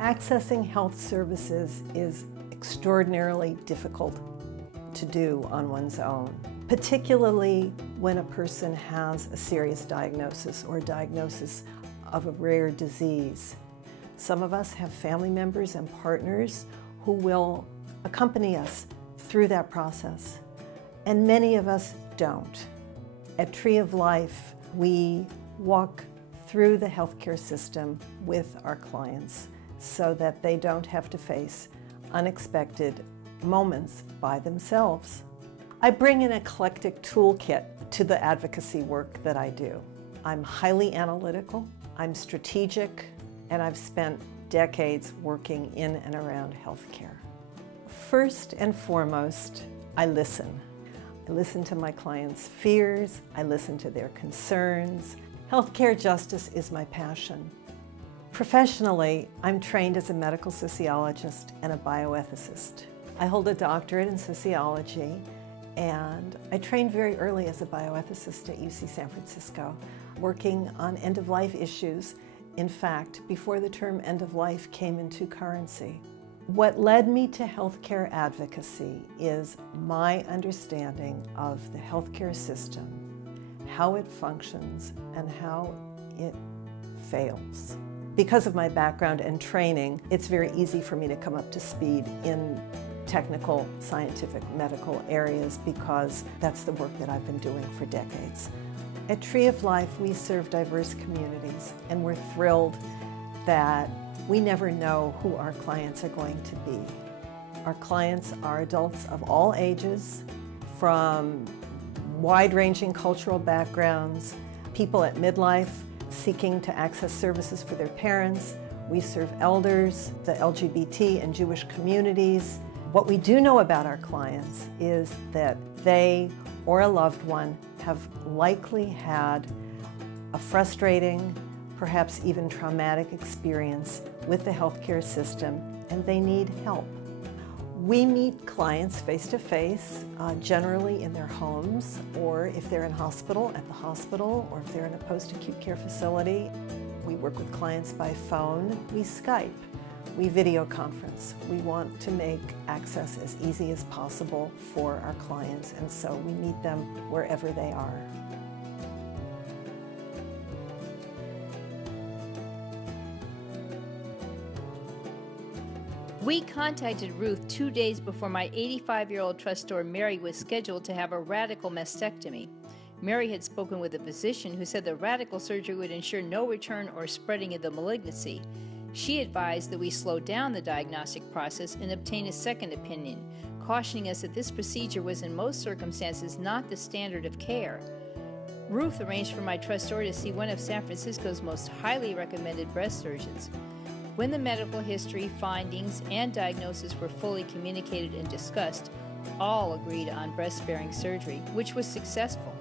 Accessing health services is extraordinarily difficult to do on one's own, particularly when a person has a serious diagnosis or a diagnosis of a rare disease. Some of us have family members and partners who will accompany us through that process, and many of us don't. At Tree of Life, we walk through the healthcare system with our clients so that they don't have to face unexpected moments by themselves. I bring an eclectic toolkit to the advocacy work that I do. I'm highly analytical, I'm strategic, and I've spent decades working in and around healthcare. First and foremost, I listen. I listen to my clients' fears, I listen to their concerns. Healthcare justice is my passion. Professionally, I'm trained as a medical sociologist and a bioethicist. I hold a doctorate in sociology, and I trained very early as a bioethicist at UC San Francisco, working on end-of-life issues, in fact, before the term end-of-life came into currency. What led me to healthcare advocacy is my understanding of the healthcare system, how it functions, and how it fails. Because of my background and training, it's very easy for me to come up to speed in technical, scientific, medical areas because that's the work that I've been doing for decades. At Tree of Life, we serve diverse communities, and we're thrilled that we never know who our clients are going to be. Our clients are adults of all ages, from wide-ranging cultural backgrounds, people at midlife seeking to access services for their parents. We serve elders, the LGBT and Jewish communities. What we do know about our clients is that they or a loved one have likely had a frustrating, perhaps even traumatic experience with the healthcare system, and they need help. We meet clients face-to-face, generally in their homes, or if they're in hospital, at the hospital, or if they're in a post-acute care facility. We work with clients by phone. We Skype. We video conference. We want to make access as easy as possible for our clients, and so we meet them wherever they are. We contacted Ruth 2 days before my 85-year-old trustor Mary was scheduled to have a radical mastectomy. Mary had spoken with a physician who said the radical surgery would ensure no return or spreading of the malignancy. She advised that we slow down the diagnostic process and obtain a second opinion, cautioning us that this procedure was in most circumstances not the standard of care. Ruth arranged for my trustor to see one of San Francisco's most highly recommended breast surgeons. When the medical history, findings, and diagnosis were fully communicated and discussed, all agreed on breast-sparing surgery, which was successful.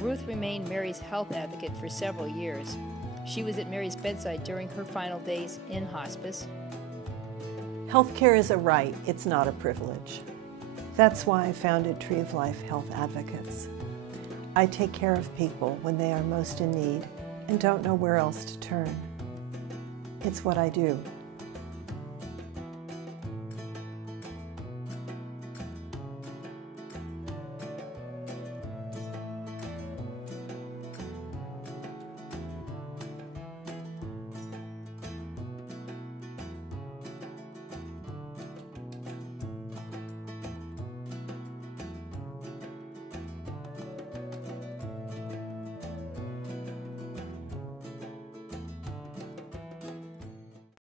Ruth remained Mary's health advocate for several years. She was at Mary's bedside during her final days in hospice. Healthcare is a right, it's not a privilege. That's why I founded Tree of Life Health Advocates. I take care of people when they are most in need and don't know where else to turn. It's what I do.